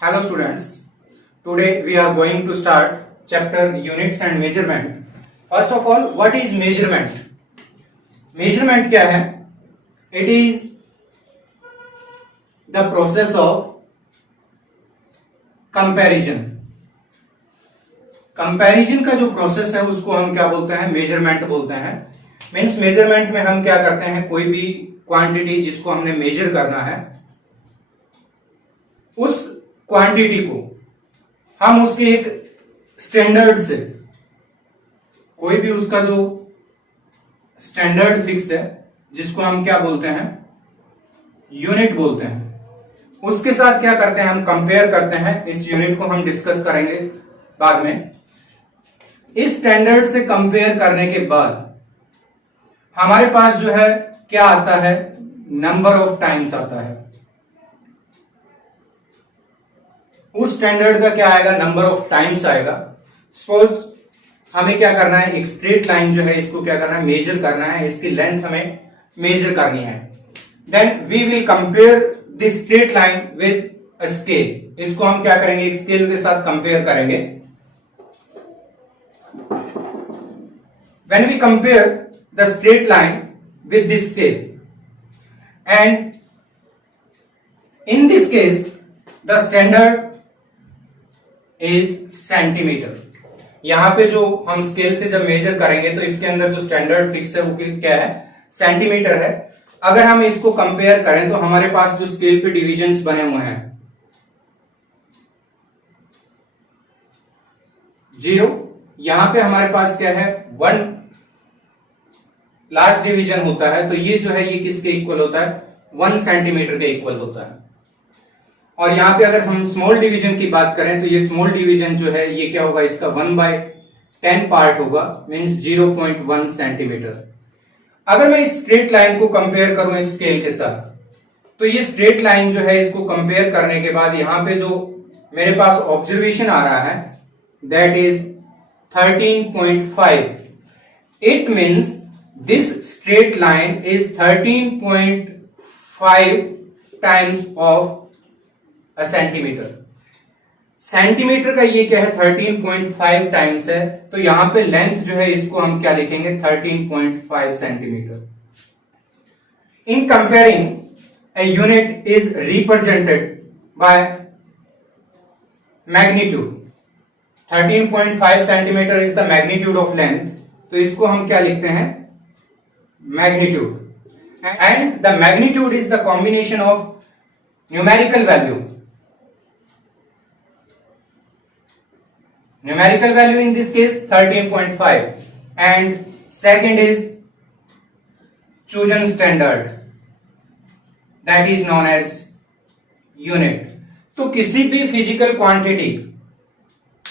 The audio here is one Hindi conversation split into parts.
Hello students, today we are going to start chapter units and measurement. First of all, what is measurement? Measurement क्या है? It is the process of comparison. Comparison का जो प्रोसेस है उसको हम क्या बोलते हैं? मेजरमेंट बोलते हैं. मीन्स मेजरमेंट में हम क्या करते हैं? कोई भी क्वांटिटी जिसको हमने मेजर करना है उस क्वांटिटी को हम उसके एक स्टैंडर्ड से, कोई भी उसका जो स्टैंडर्ड फिक्स है जिसको हम क्या बोलते हैं? यूनिट बोलते हैं, उसके साथ क्या करते हैं? हम कंपेयर करते हैं. इस यूनिट को हम डिस्कस करेंगे बाद में. इस स्टैंडर्ड से कंपेयर करने के बाद हमारे पास जो है क्या आता है? नंबर ऑफ टाइम्स आता है. उस स्टैंडर्ड का क्या आएगा? नंबर ऑफ टाइम्स आएगा. सपोज हमें क्या करना है? एक स्ट्रेट लाइन जो है इसको क्या करना है? मेजर करना है. इसकी लेंथ हमें मेजर करनी है. Then we will compare this straight line with a scale. इसको हम क्या करेंगे? एक स्केल के साथ कंपेयर करेंगे. When we compare the straight line with this scale and in this case the standard is centimetre. यहां पे जो हम स्केल से जब मेजर करेंगे तो इसके अंदर जो स्टैंडर्ड फिक्स है वो क्या है? सेंटीमीटर है. अगर हम इसको कंपेयर करें तो हमारे पास जो स्केल पे डिविजन्स बने हुए हैं 0, यहां पे हमारे पास क्या है? 1 लास्ट डिवीजन होता है. तो ये जो है ये किसके इक्वल होता है? 1 सेंटीमीटर के इक्वल होता है. और यहां पे अगर हम स्मॉल डिवीजन की बात करें तो ये स्मॉल डिवीजन जो है ये क्या होगा? इसका 1/10 पार्ट होगा, मींस 0.1 सेंटीमीटर. अगर मैं इस स्ट्रेट लाइन को कंपेयर करूं इस स्केल के साथ तो ये स्ट्रेट लाइन जो है इसको कंपेयर करने के बाद यहां पे जो मेरे पास ऑब्जर्वेशन आ रहा है that is 13.5. It means this straight line is 13.5 times of a centimetre. Centimetre का ये क्या है? 13.5 टाइम्स है. तो यहां पे लेंथ जो है इसको हम क्या लिखेंगे? 13.5 centimetre. In comparing a unit is represented by magnitude. 13.5 centimetre is the magnitude of length. तो इसको हम क्या लिखते हैं? magnitude. And the magnitude is the combination of numerical value. Numerical value in this case 13.5 and second is chosen standard that is known as unit. तो किसी भी फिजिकल क्वांटिटी,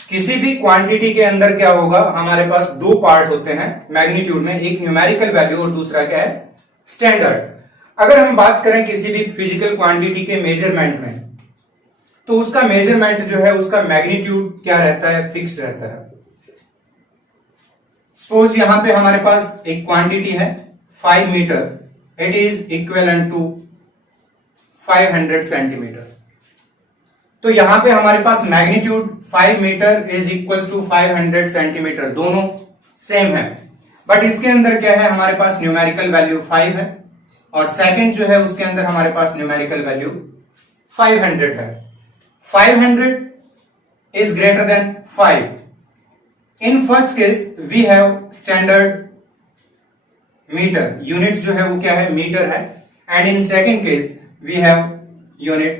किसी भी क्वांटिटी के अंदर क्या होगा? हमारे पास 2 पार्ट होते हैं मैग्नीट्यूड में, एक न्यूमेरिकल वैल्यू और दूसरा क्या है? स्टैंडर्ड. अगर हम बात करें किसी भी फिजिकल क्वांटिटी के मेजरमेंट में तो उसका मेजरमेंट जो है उसका मैग्नीट्यूड क्या रहता है? फिक्स रहता है. सपोज यहां पे हमारे पास एक क्वांटिटी है 5 metre. It is equivalent to 500 centimetre. तो यहां पे हमारे पास magnitude 5 metre is equal to 500 centimetre, दोनों सेम है. बट इसके अंदर क्या है? हमारे पास न्यूमेरिकल वैल्यू 5 है और सेकंड जो है उसके अंदर हमारे पास न्यूमेरिकल वैल्यू 500 है. 500 is greater than 5. In first case we have standard meter. Units जो है वो क्या है? मीटर है. And in second case we have unit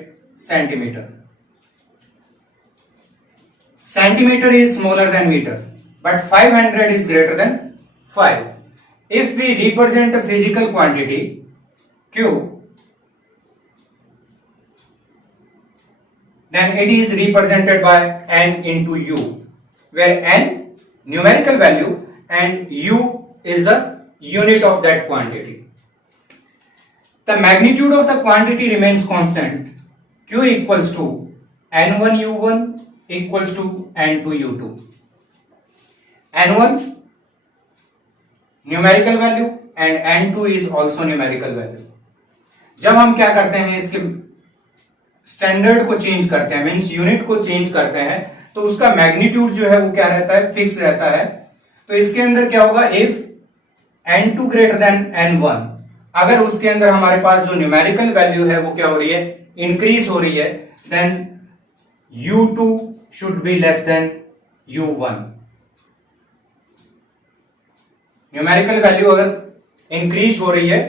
centimeter. Centimeter is smaller than meter, but 500 is greater than 5. If we represent a physical quantity Q, then it is represented by n into u, where n numerical value and u is the unit of that quantity. The magnitude of the quantity remains constant. Q equals to n1 u1 equals to n2 u2. n1 numerical value and n2 is also numerical value. जब हम क्या करते हैं इसके स्टैंडर्ड को चेंज करते हैं, मीन्स यूनिट को चेंज करते हैं, तो उसका मैग्नीट्यूड जो है वो क्या रहता है, फिक्स रहता है। तो इसके अंदर क्या होगा, if n2 greater than n1, अगर उसके अंदर हमारे पास जो न्यूमेरिकल वैल्यू है वो क्या हो रही है, इंक्रीज हो रही है, then u2 should be less than u1। Numerical value अगर इंक्रीज हो रही है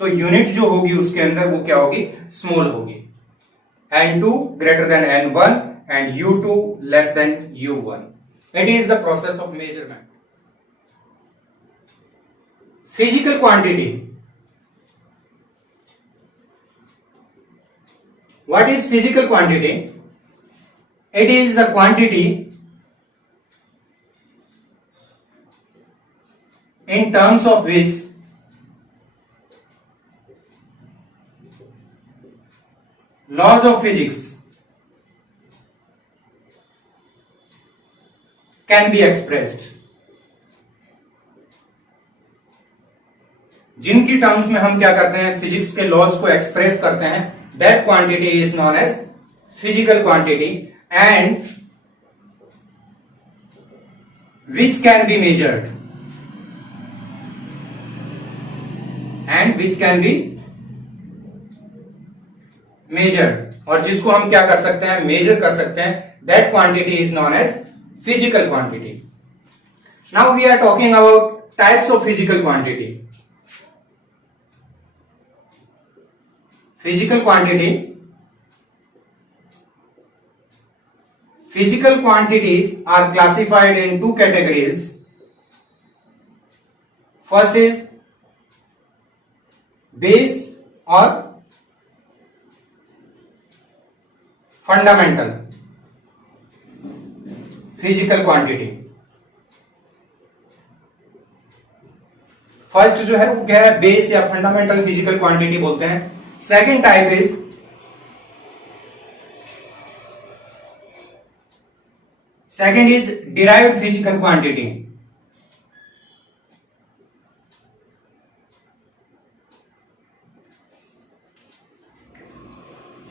तो यूनिट जो होगी उसके अंदर वो क्या होगी, स्मॉल होगी। n2 greater than n1 and u2 less than u1. It is the process of measurement. Physical quantity. What is physical quantity? It is the quantity in terms of which laws of physics can be expressed. जिनकी टर्म्स में हम क्या करते हैं, फिजिक्स के लॉज को एक्सप्रेस करते हैं, that quantity is known as physical quantity and which can be measured और जिसको हम क्या कर सकते हैं, मेजर कर सकते हैं, that quantity is known as physical quantity. Now we are talking about types of physical quantity. Physical quantities are classified in two categories. First is base or fundamental physical quantity. First जो है वो क्या है, बेस या फंडामेंटल फिजिकल क्वांटिटी बोलते हैं। Second type is derived physical quantity.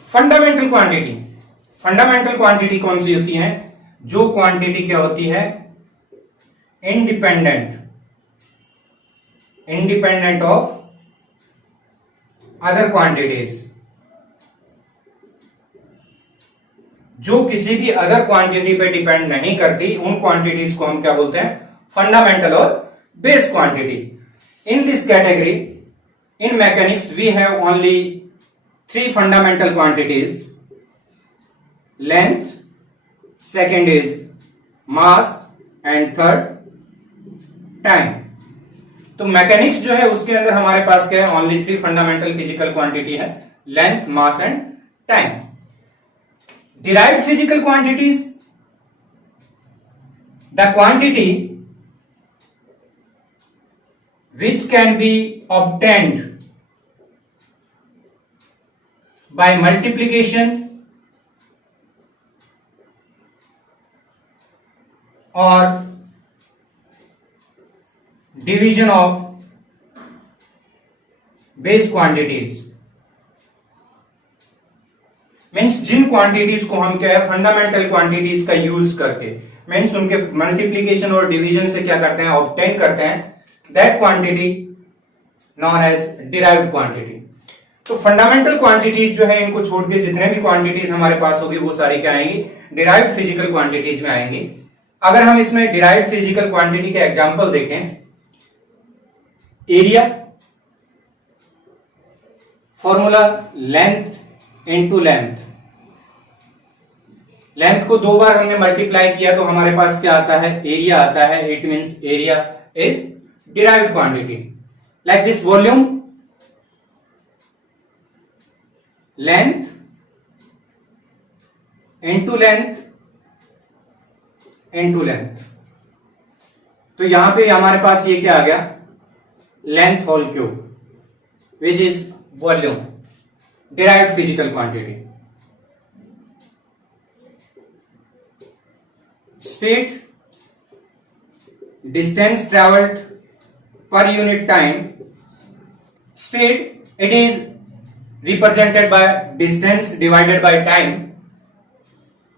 Fundamental quantity कौन सी होती है, जो क्वांटिटी क्या होती है, इंडिपेंडेंट ऑफ अदर क्वांटिटीज, जो किसी भी अदर क्वांटिटी पे डिपेंड नहीं करती, उन क्वांटिटीज को हम क्या बोलते हैं, फंडामेंटल और base quantity. In this category, in mechanics we have only 3 fundamental quantities, length, second is mass and third time. तो मैकेनिक्स जो है उसके अंदर हमारे पास क्या है, ओनली 3 फंडामेंटल फिजिकल क्वांटिटी है, length, mass and time. Derived physical quantities, the quantity which can be obtained by multiplication और division of base quantities. Means जिन क्वांटिटीज को हम क्या है, फंडामेंटल क्वांटिटीज का यूज करके, मीन्स उनके मल्टीप्लीकेशन और डिवीजन से क्या करते हैं, ऑब्टेन करते हैं, that quantity known as derived quantity. तो फंडामेंटल क्वांटिटीज जो है, इनको छोड़ के जितने भी क्वांटिटीज हमारे पास होगी वो सारी क्या आएंगी, डिराइव्ड फिजिकल क्वांटिटीज में आएंगी। अगर हम इसमें डिराइव्ड फिजिकल क्वांटिटी के एग्जांपल देखें, area, formula length into length, length को 2 बार हमने मल्टीप्लाई किया तो हमारे पास क्या आता है, एरिया आता है। It means area is derived quantity. Like this volume, length into length into length. तो यहां पे हमारे पास ये क्या आ गया, length whole cube, which is volume, derived physical quantity. Speed, distance travelled per unit time. Speed, it is represented by distance divided by time.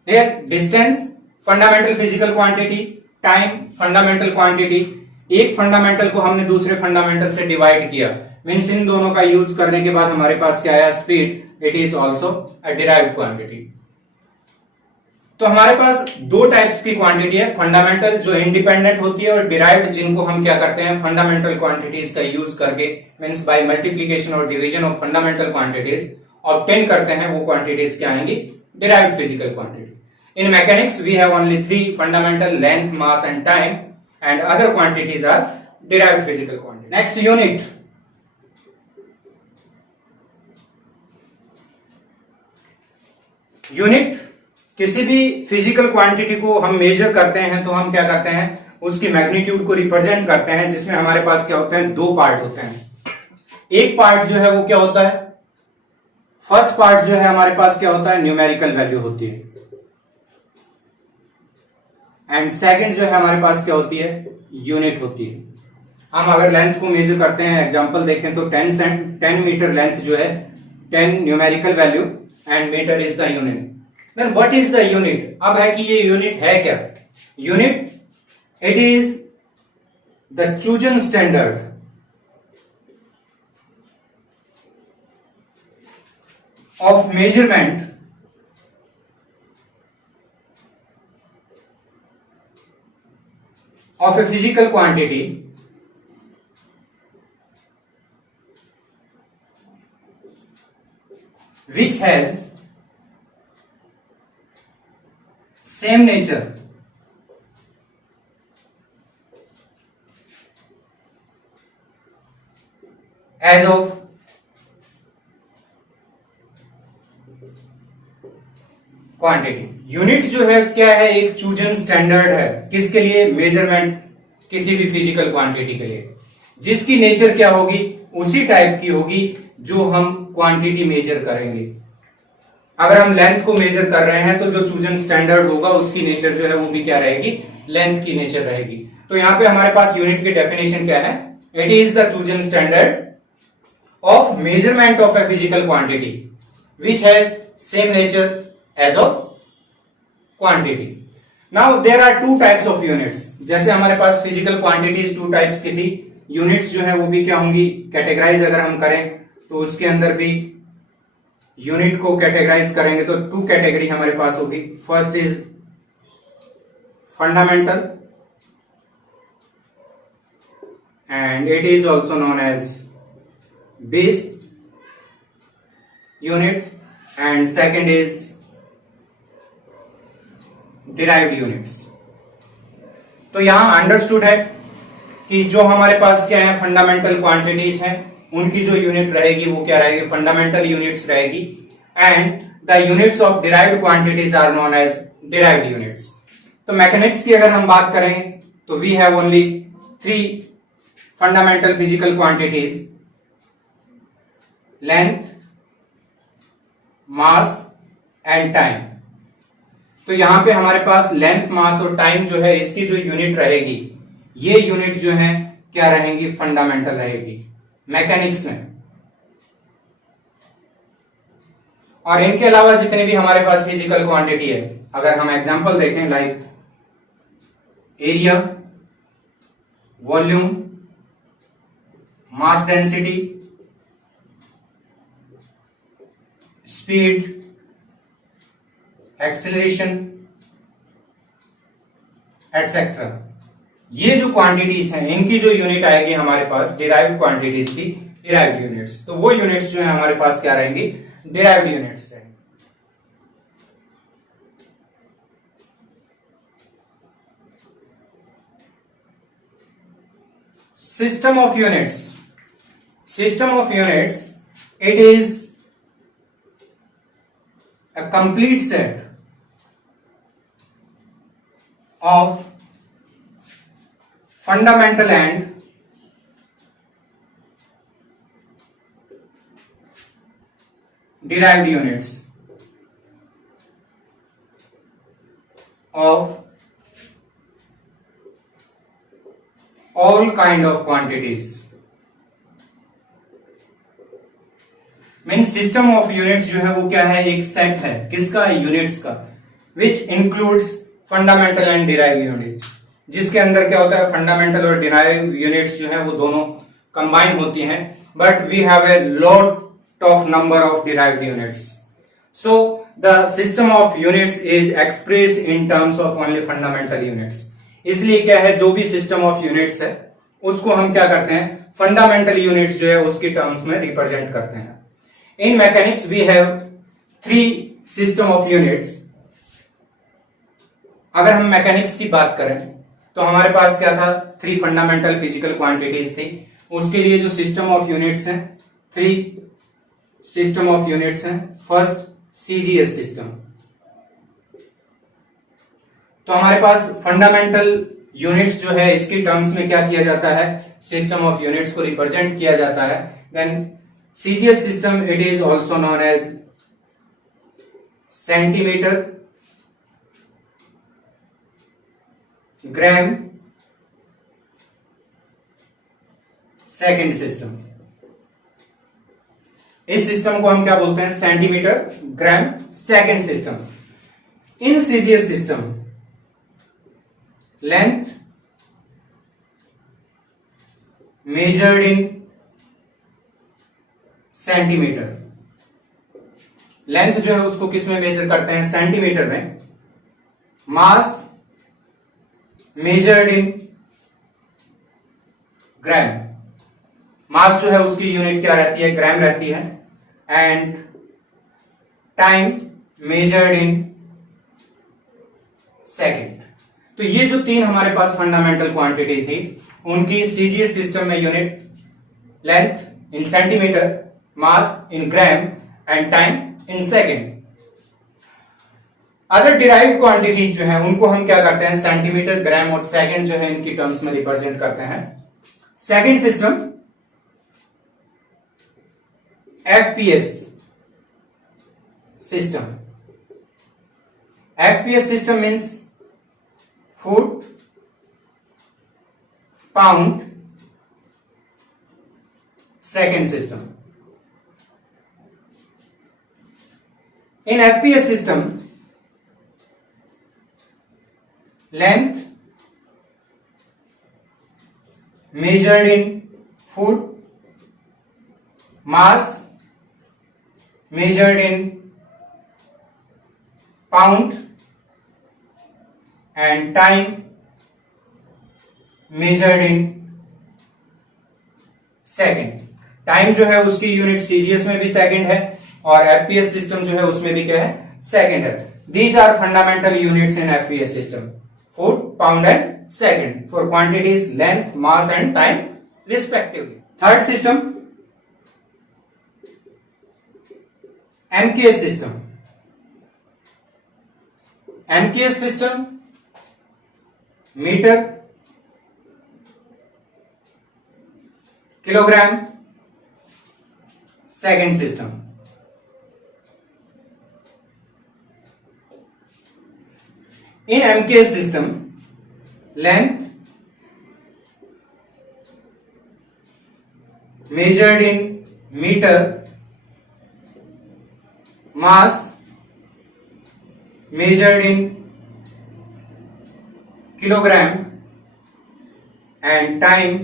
Here distance fundamental physical quantity, time fundamental quantity. एक फंडामेंटल को हमने दूसरे फंडामेंटल से डिवाइड किया, मीन्स इन दोनों का यूज करने के बाद हमारे पास क्या आया, speed. It is also a derived quantity. तो हमारे पास दो टाइप्स की क्वांटिटी है, फंडामेंटल जो इंडिपेंडेंट होती है और डिराइव्ड जिनको हम क्या करते हैं फंडामेंटल क्वांटिटीज का यूज करके मीन्स बाय मल्टीप्लीकेशन और division of fundamental quantities obtain करते हैं, वो क्वांटिटीज क्या आएंगी, derived physical quantity. In mechanics we have only three fundamental, length, mass and time, and other quantities are derived physical quantity. Next, unit. यूनिट किसी भी फिजिकल क्वांटिटी को हम मेजर करते हैं तो हम क्या करते हैं, उसकी मैग्नीट्यूड को रिप्रेजेंट करते हैं, जिसमें हमारे पास क्या होते हैं, दो पार्ट होते हैं. एक पार्ट जो है वो क्या होता है, फर्स्ट पार्ट जो है हमारे पास क्या होता है, न्यूमेरिकल वैल्यू होती है. एंड सेकंड जो है हमारे पास क्या होती है, यूनिट होती है. हम अगर लेंथ को मेजर करते हैं, एग्जांपल देखें तो 10 मीटर लेंथ जो है, 10 numerical value and metre is the unit. Then what is the unit. अब है कि ये यूनिट है क्या. Unit it is the chosen standard of measurement of a physical quantity which has same nature as of quantity. Unit जो है क्या है, एक चूजन स्टैंडर्ड है, किसके लिए, मेजरमेंट किसी भी फिजिकल क्वांटिटी के लिए, जिसकी नेचर क्या होगी, उसी टाइप की होगी जो हम क्वांटिटी मेजर करेंगे. अगर हम लेंथ को मेजर कर रहे हैं तो जो चूजन स्टैंडर्ड होगा उसकी नेचर जो है वो भी क्या रहेगी, लेंथ की नेचर रहेगी. तो यहां पे हमारे पास यूनिट की डेफिनेशन क्या है, it is the chosen standard of measurement of a physical quantity which has same nature as of quantity. Now there are two types of units. जैसे हमारे पास फिजिकल क्वांटिटीज टू टाइप्स की थी, यूनिट्स जो है वो भी क्या होंगी, कैटेगराइज अगर हम करें तो उसके अंदर भी यूनिट को कैटेगराइज करेंगे तो टू कैटेगरी हमारे पास होगी. First is fundamental and it is also known as base units, and second is derived units. तो यहां अंडरस्टूड है कि जो हमारे पास क्या है, फंडामेंटल क्वांटिटीज हैं, उनकी जो यूनिट रहेगी वो क्या रहेगी, फंडामेंटल यूनिट्स रहेगी. And the units of derived quantities are known as derived units. तो मैकेनिक्स की अगर हम बात करें तो we have only three fundamental physical quantities, length, mass and time. तो यहां पे हमारे पास लेंथ, मास और टाइम जो है, इसकी जो यूनिट रहेगी, ये यूनिट जो है क्या रहेंगी, फंडामेंटल रहेगी मैकेनिक्स में. और इनके अलावा जितने भी हमारे पास फिजिकल क्वांटिटी है, अगर हम एग्जांपल देखें like area, volume, mass density, speed, acceleration etcetera, ये जो क्वांटिटीज हैं इनकी जो यूनिट आएगी हमारे पास डिराइव्ड क्वांटिटीज की, डिराइव्ड यूनिट्स. तो वो यूनिट्स जो है हमारे पास क्या रहेंगी, डिराइव्ड यूनिट्स रहेंगी. System of units. System of units it is a complete set of fundamental and derived units of all kind of quantities. Means system of units जो है वो क्या है, एक सेट है किसका, यूनिट्स का, which includes fundamental and derive units, जिसके अंदर क्या होता है, फंडामेंटल और डिराइव यूनिट्स जो है वो दोनों कंबाइन होती हैं, but we have a lot of number of derived units. So the system of units is expressed in terms of only fundamental units. इसलिए क्या है, जो भी सिस्टम ऑफ यूनिट्स है उसको हम क्या करते हैं, फंडामेंटल यूनिट्स जो है उसकी टर्म्स में रिप्रेजेंट करते हैं. In mechanics we have 3 system of units. अगर हम मैकेनिक्स की बात करें तो हमारे पास क्या था, 3 फंडामेंटल फिजिकल क्वांटिटीज थी. उसके लिए जो सिस्टम ऑफ यूनिट्स हैं, 3 सिस्टम ऑफ यूनिट्स हैं. First CGS system. तो हमारे पास फंडामेंटल यूनिट्स जो है इसकी टर्म्स में क्या किया जाता है, सिस्टम ऑफ यूनिट्स को रिप्रेजेंट किया जाता है. Then CGS system, it is also known as centimetre, gram, second system. इस सिस्टम को हम क्या बोलते हैं, centimetre, gram, second system. In CGS system length measured in centimetre. Length जो है उसको किस में मेजर करते हैं, सेंटीमीटर में. मास मेजर्ड इन ग्राम. मास जो है उसकी यूनिट क्या रहती है, ग्राम रहती है. And time measured in second. तो ये जो 3 हमारे पास फंडामेंटल क्वांटिटी थी, उनकी सीजीएस सिस्टम में unit length in centimetre, mass in gram and time in second. Other derived quantity जो है उनको हम क्या करते हैं, सेंटीमीटर, ग्राम और सेकेंड जो है इनकी टर्म्स में रिप्रेजेंट करते हैं. Second system FPS system. FPS system means foot, pound, second system. In FPS system length measured in foot, mass measured in pound and time measured in second. Time जो है उसकी यूनिट सीजीएस में भी सेकंड है और एफपीएस सिस्टम जो है उसमें भी क्या है, सेकंड है. These are fundamental units in FPS system, foot, pound and second for quantities length, mass and time respectively. Third system MKS system. MKS system meter, kilogram, second system. In MKS system length measured in meter, mass measured in kilogram and time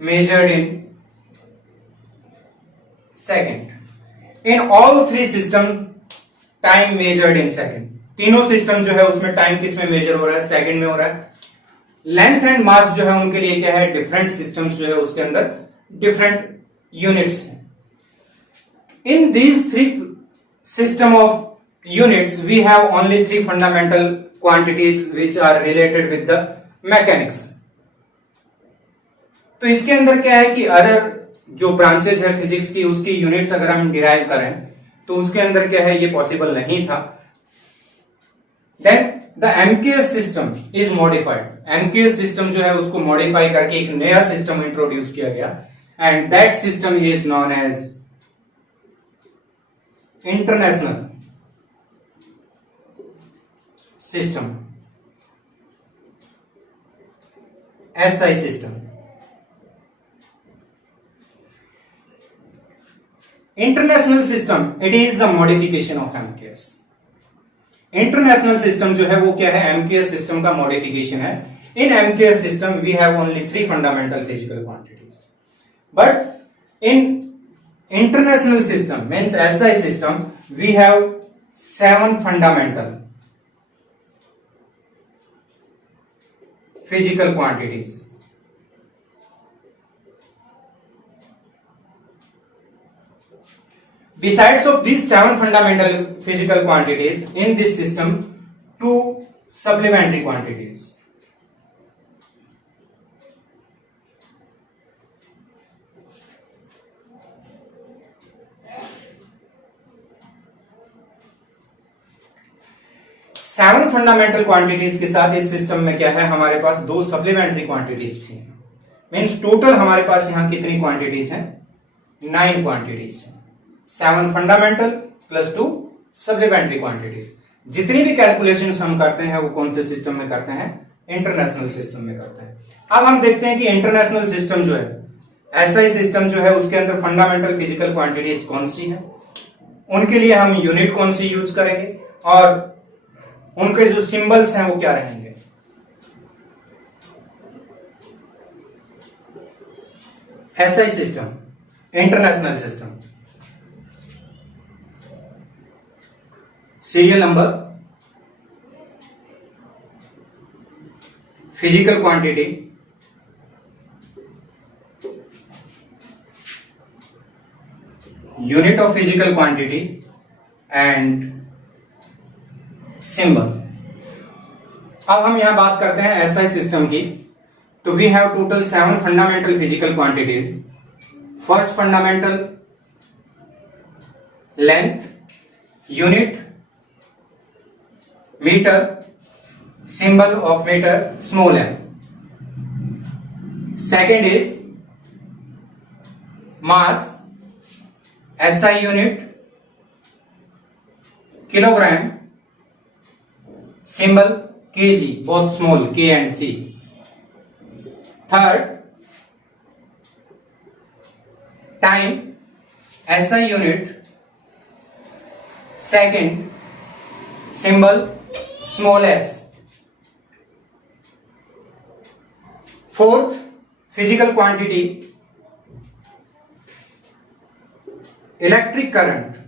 measured in second. In all three system time measured in second. तीनों सिस्टम जो है उसमें टाइम किस में मेजर हो रहा है, सेकंड में हो रहा है. लेंथ एंड मास जो है उनके लिए क्या है, डिफरेंट सिस्टम्स जो है उसके अंदर डिफरेंट यूनिट्स हैं. In these 3 system of units we have only 3 fundamental quantities which are related with the mechanics. तो इसके अंदर क्या है कि अदर जो ब्रांचेस है फिजिक्स की उसकी यूनिट्स अगर हम डिराइव करें तो उसके अंदर क्या है, ये पॉसिबल नहीं था. Then the MKS system is modified. MKS system जो है उसको मॉडिफाई करके एक नया सिस्टम इंट्रोड्यूस किया गया and that system is known as international system, SI system. International system, it is the modification of MKS. International system जो है वो क्या है, एमकेएस सिस्टम का मॉडिफिकेशन है। In MKS system we have only 3 fundamental physical quantities, but in international system means SI system we have 7 fundamental physical quantities. Besides of these 7 fundamental physical quantities, in this system 2 supplementary quantities. Seven fundamental quantities के साथ इस सिस्टम में क्या है, हमारे पास 2 सप्लीमेंट्री क्वांटिटीज भी हैं। मींस टोटल हमारे पास यहां कितनी क्वांटिटीज हैं, 9 क्वांटिटीज हैं। 7 फंडामेंटल प्लस 2 सप्लीमेंट्री क्वांटिटीज। जितनी भी कैलकुलेशन हम करते हैं वो कौन से सिस्टम में करते हैं, इंटरनेशनल सिस्टम में करते हैं। अब हम देखते हैं कि इंटरनेशनल सिस्टम जो है, एसआई सिस्टम जो है, उसके अंदर फंडामेंटल फिजिकल क्वांटिटीज कौन सी है, उनके लिए हम यूनिट कौन सी यूज करेंगे और उनके जो सिंबल्स हैं वो क्या रहेंगे। SI system, international system, serial number, physical quantity, unit of physical quantity and symbol. अब हम यहां बात करते हैं एसआई सिस्टम की। तो we have total 7 fundamental physical quantities. First fundamental length, unit metre, symbol of metre small M. Second is mass, SI unit kilogram, symbol kg, both small k and g. Third, time, SI unit. Second, symbol small s. Fourth, physical quantity, electric current,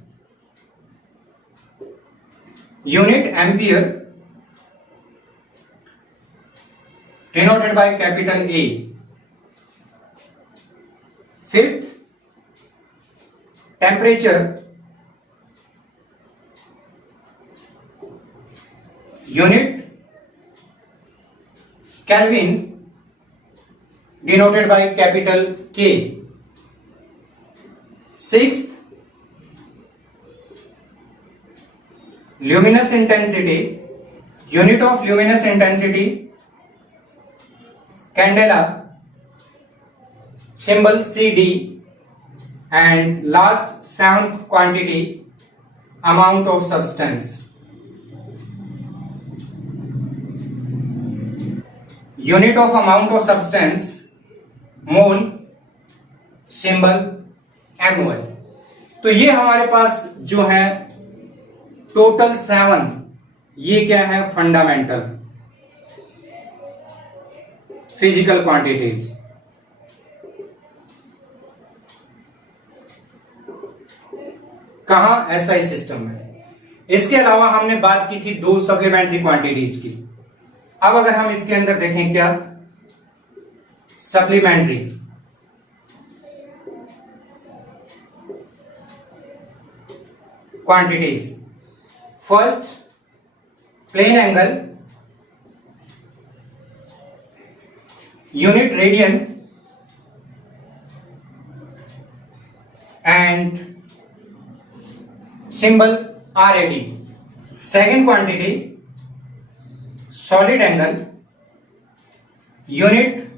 unit ampere denoted by capital A. Fifth, temperature, unit Kelvin denoted by capital K. Sixth, luminous intensity, unit of luminous intensity candela, symbol CD, and last 7th quantity, amount of substance, unit of amount of substance mole, symbol mol। तो ये हमारे पास जो है टोटल 7, ये क्या है, फंडामेंटल फिजिकल क्वांटिटीज। कहां, एसआई सिस्टम में। इसके अलावा हमने बात की थी 2 सप्लीमेंट्री क्वांटिटीज की। अब अगर हम इसके अंदर देखें क्या, supplementary quantities. First, plane angle, unit radian and symbol RAD. Second quantity, solid angle, unit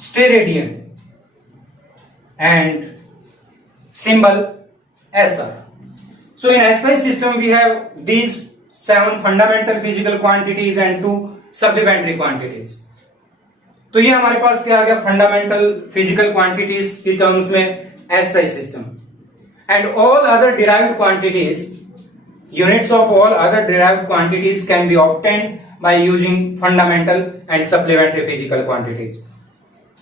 steradian and symbol SR. So in SI system we have these 7 fundamental physical quantities and 2 supplementary quantities. तो ये हमारे पास क्या आ गया, फंडामेंटल फिजिकल क्वांटिटीज की टर्म्स में SI system. and all other derived quantities, units of all other derived quantities can be obtained by using fundamental and supplementary physical quantities.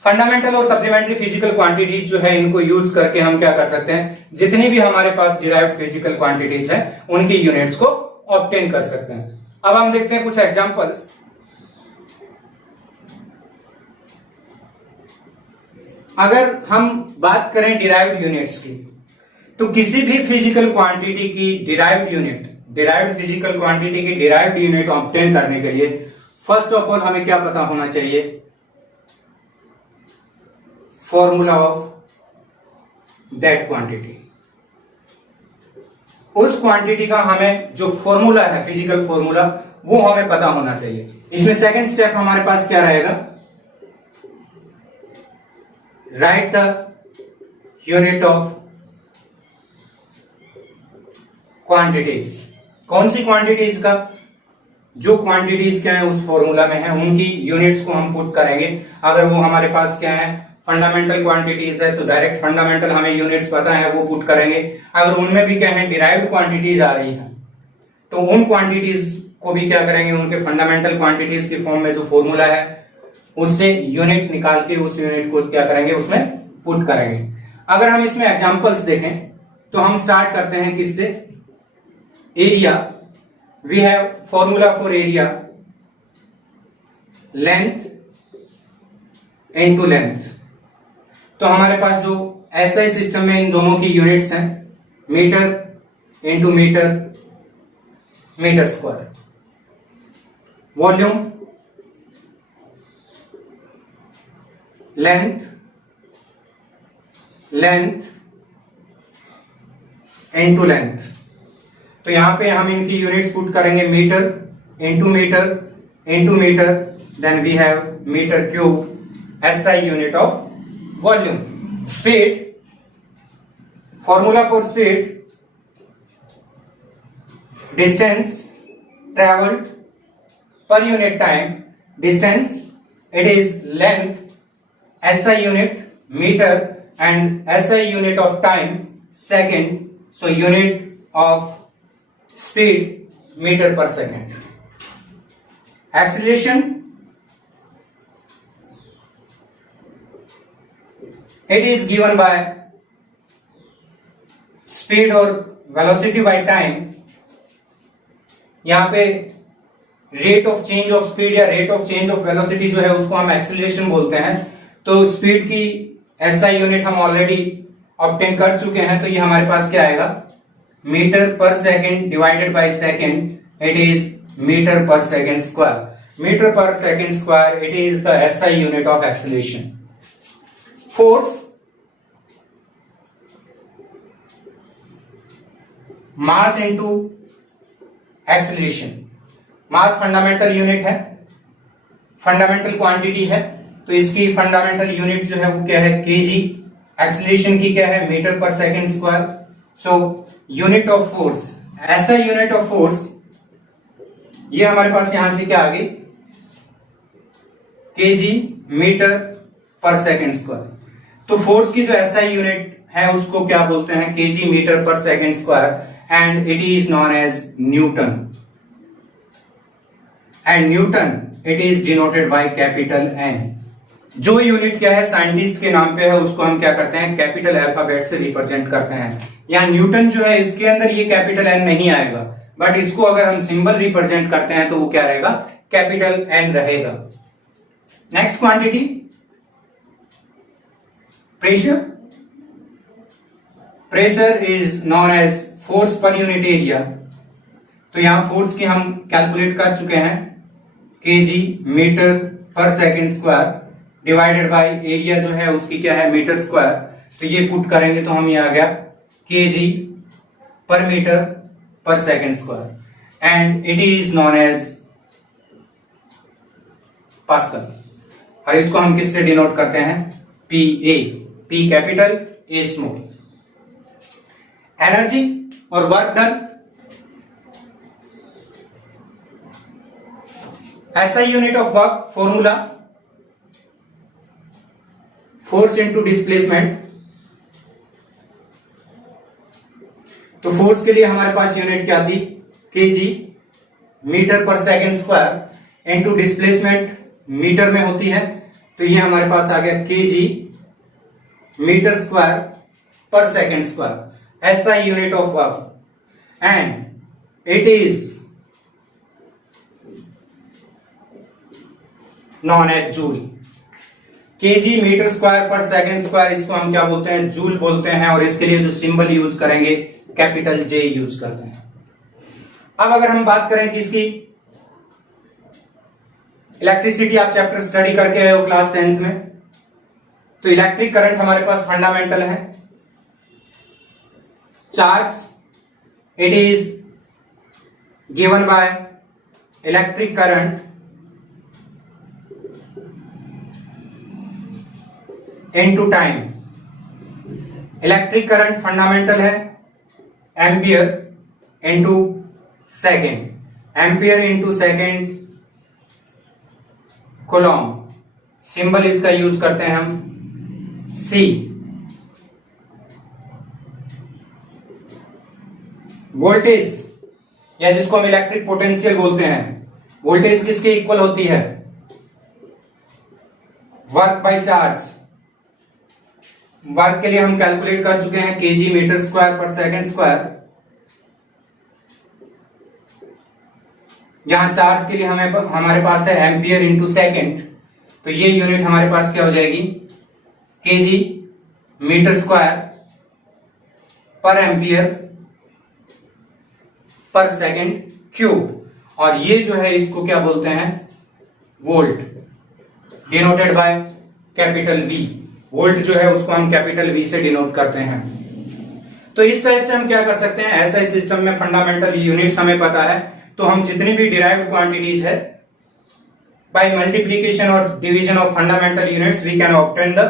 Fundamental और सप्लीमेंट्री फिजिकल क्वांटिटीज जो है इनको यूज करके हम क्या कर सकते हैं, जितनी भी हमारे पास डिराइव्ड फिजिकल क्वांटिटीज है उनकी यूनिट्स को ऑब्टेन कर सकते हैं। अब हम देखते हैं कुछ एग्जांपल्स। अगर हम बात करें डिराइव्ड यूनिट्स की, तो किसी भी फिजिकल क्वांटिटी की derived unit, derived physical quantity की डिराइव्ड यूनिट ऑब्टेन करने के लिए फर्स्ट ऑफ ऑल हमें क्या पता होना चाहिए, फॉर्मूला ऑफ दैट क्वांटिटी। उस क्वांटिटी का हमें जो फॉर्मूला है, फिजिकल फॉर्मूला, वो हमें पता होना चाहिए। इसमें सेकंड स्टेप हमारे पास क्या रहेगा, right the unit of quantities. कौन सी क्वांटिटीज का, जो क्वांटिटीज क्या है उस फॉर्मूला में है उनकी यूनिट्स को हम पुट करेंगे। अगर वो हमारे पास क्या है फंडामेंटल क्वांटिटीज है तो डायरेक्ट फंडामेंटल हमें यूनिट्स पता है वो पुट करेंगे। अगर उनमें भी क्या है डिराइव्ड क्वांटिटीज आ रही है तो उन क्वांटिटीज को भी क्या करेंगे, उनके फंडामेंटल क्वांटिटीज के फॉर्म में जो फॉर्मूला है उससे यूनिट निकाल के उस यूनिट को क्या करेंगे, उसमें पुट करेंगे। अगर हम इसमें एग्जांपल्स देखें तो हम स्टार्ट करते हैं किससे, area. We have formula for area, length into length. तो हमारे पास जो एसआई सिस्टम में इन दोनों की यूनिट्स हैं, metre into metre, metre square. Volume, length, length into length. तो यहां पे हम इनकी यूनिट्स पुट करेंगे, metre into metre, then we have metre cube, SI unit of volume. Speed, formula for speed, distance travelled per unit time, distance it is length, SI unit metre and SI unit of time second, so unit of speed meter per second. Acceleration, it is given by speed or velocity by time। यहां पे rate of change of speed या rate of change of velocity जो है उसको हम एक्सीलरेशन बोलते हैं। तो स्पीड की एसआई यूनिट हम ऑलरेडी ऑब्टेन कर चुके हैं, तो ये हमारे पास क्या आएगा, metre per second divided by second, it is metre per second square. Metre per second square it is the SI unit of acceleration. Force, mass into acceleration. Mass fundamental unit है, फंडामेंटल क्वांटिटी है, तो इसकी फंडामेंटल यूनिट जो है वो क्या है, केजी। एक्सीलरेशन की क्या है, metre per second square. So unit of force, ऐसा यूनिट ऑफ फोर्स, ये हमारे पास यहां से क्या आ गई, KG metre per second square. तो फोर्स की जो एसआई यूनिट है उसको क्या बोलते हैं, KG metre per second square, and it is known as newton. And newton it is denoted by capital N. जो यूनिट क्या है साइंटिस्ट के नाम पे है उसको हम क्या करते हैं, कैपिटल अल्फाबेट से रिप्रेजेंट करते हैं। यहाँ न्यूटन जो है इसके अंदर ये कैपिटल एन नहीं आएगा, बट इसको अगर हम सिंबल रिप्रेजेंट करते हैं तो वो क्या रहेगा, कैपिटल एन रहेगा। Next quantity, pressure. Pressure is known as force per unit area. तो यहां फोर्स की हम कैलकुलेट कर चुके हैं, KG metre per second square divided by area जो है उसकी क्या है, मीटर स्क्वायर। तो ये पुट करेंगे तो हम ये आ गया KG per metre per second square, and it is known as pascal. और इसको हम किससे डिनोट करते हैं, P A, P capital A small. Energy और वर्क डन, ऐसा unit of work formula, force into displacement, तो फोर्स के लिए हमारे पास यूनिट क्या थी, KG metre per second square into displacement metre में होती है, तो ये हमारे पास आ गया KG metre square per second square, ऐसा unit of work, and it is known as joule. KG metre square per second square, इसको हम क्या बोलते हैं, जूल बोलते हैं, और इसके लिए जो सिंबल यूज करेंगे कैपिटल जे यूज करते हैं। अब अगर हम बात करें कि इसकी इलेक्ट्रिसिटी, आप चैप्टर स्टडी करके आए हो क्लास 10th में, तो इलेक्ट्रिक करंट हमारे पास फंडामेंटल है। Charge it is given by electric current into time. Electric current fundamental है ampere into second, ampere into second coulomb, symbol इसका यूज करते हैं हम सी। वोल्टेज या जिसको हम इलेक्ट्रिक पोटेंशियल बोलते हैं, वोल्टेज किसके इक्वल होती है, वर्क बाय चार्ज। वर्क के लिए हम कैलकुलेट कर चुके हैं KG metre square per second square. यहां चार्ज के लिए हमारे पास है एम्पियर इंटू सेकेंड, तो ये यूनिट हमारे पास क्या हो जाएगी, केजी मीटर स्क्वायर पर एम्पियर पर सेकेंड क्यूब, और ये जो है इसको क्या बोलते हैं, volt, denoted by capital V. Volt जो है उसको हम कैपिटल वी से डिनोट करते हैं। तो इस टाइप से हम क्या कर सकते हैं, ऐसा इस सिस्टम में फंडामेंटल यूनिट्स हमें पता है, तो हम जितनी भी डिराइव्ड क्वांटिटीज है बाय मल्टीप्लीकेशन और division of fundamental units we can obtain the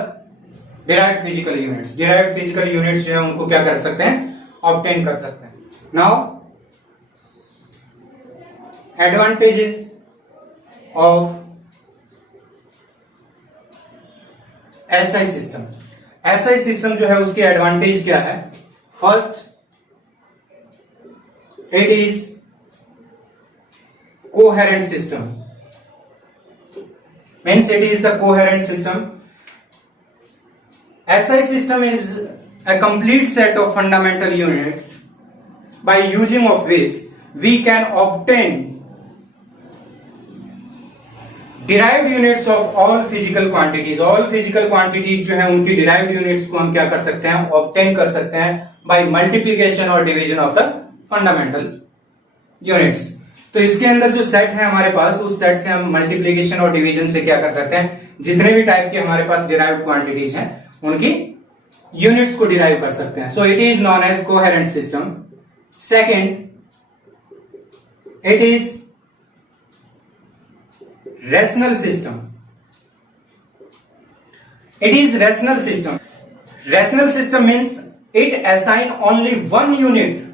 derived physical units. Derived physical units जो है उनको क्या कर सकते हैं, ऑब्टेन कर सकते हैं। Now advantages of SI system. SI system जो है उसकी एडवांटेज क्या है, first it is coherent system, means it is the coherent system. SI system is a complete set of fundamental units by using of which we can obtain derived units of all physical quantities। all physical quantities जो है उनकी derived units को हम क्या कर सकते हैं, obtain कर सकते हैं by multiplication और division of the fundamental units। तो इसके अंदर जो सेट है हमारे पास, उस सेट से हम मल्टीप्लीकेशन और डिवीजन से क्या कर सकते हैं, जितने भी टाइप के हमारे पास डिराइव्ड क्वांटिटीज हैं उनकी यूनिट्स को डिराइव कर सकते हैं। So it is known as coherent system. Second, it is rational system. It is rational system. Rational system means it assign only one unit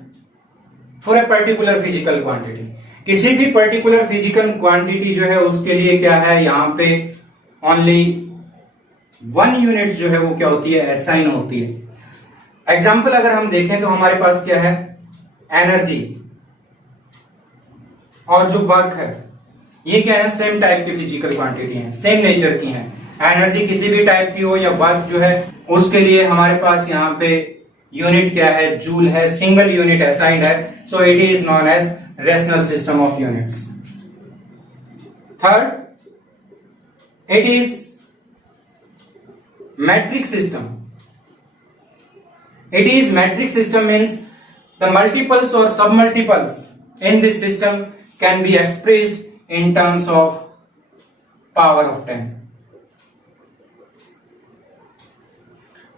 for a particular physical quantity. किसी भी पर्टिकुलर फिजिकल क्वांटिटी जो है उसके लिए क्या है, यहां पे ओनली वन यूनिट जो है वो क्या होती है, असाइन होती है। एग्जाम्पल अगर हम देखें तो हमारे पास क्या है, एनर्जी और जो वर्क है ये क्या है, सेम टाइप की फिजिकल क्वांटिटी है, सेम नेचर की है। एनर्जी किसी भी टाइप की हो या वर्क जो है उसके लिए हमारे पास यहाँ पे यूनिट क्या है, जूल है, सिंगल यूनिट असाइंड है। So it is known as rational system of units. Third, it is metric system। it is metric system means the multiples or submultiples in this system can be expressed in terms of power of 10।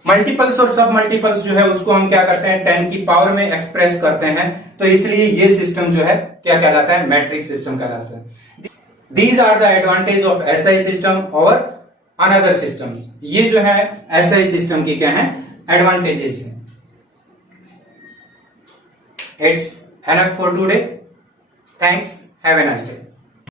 Multiples और सब मल्टीपल्स जो है उसको हम क्या करते हैं, 10 की पावर में एक्सप्रेस करते हैं, तो इसलिए ये सिस्टम जो है क्या कहलाता है, मैट्रिक सिस्टम कहलाता है। These are the advantage of SI system और अनदर सिस्टम्स। ये जो है एसआई सिस्टम की क्या है, एडवांटेजेस है। It's enough for today. Thanks, have a nice day.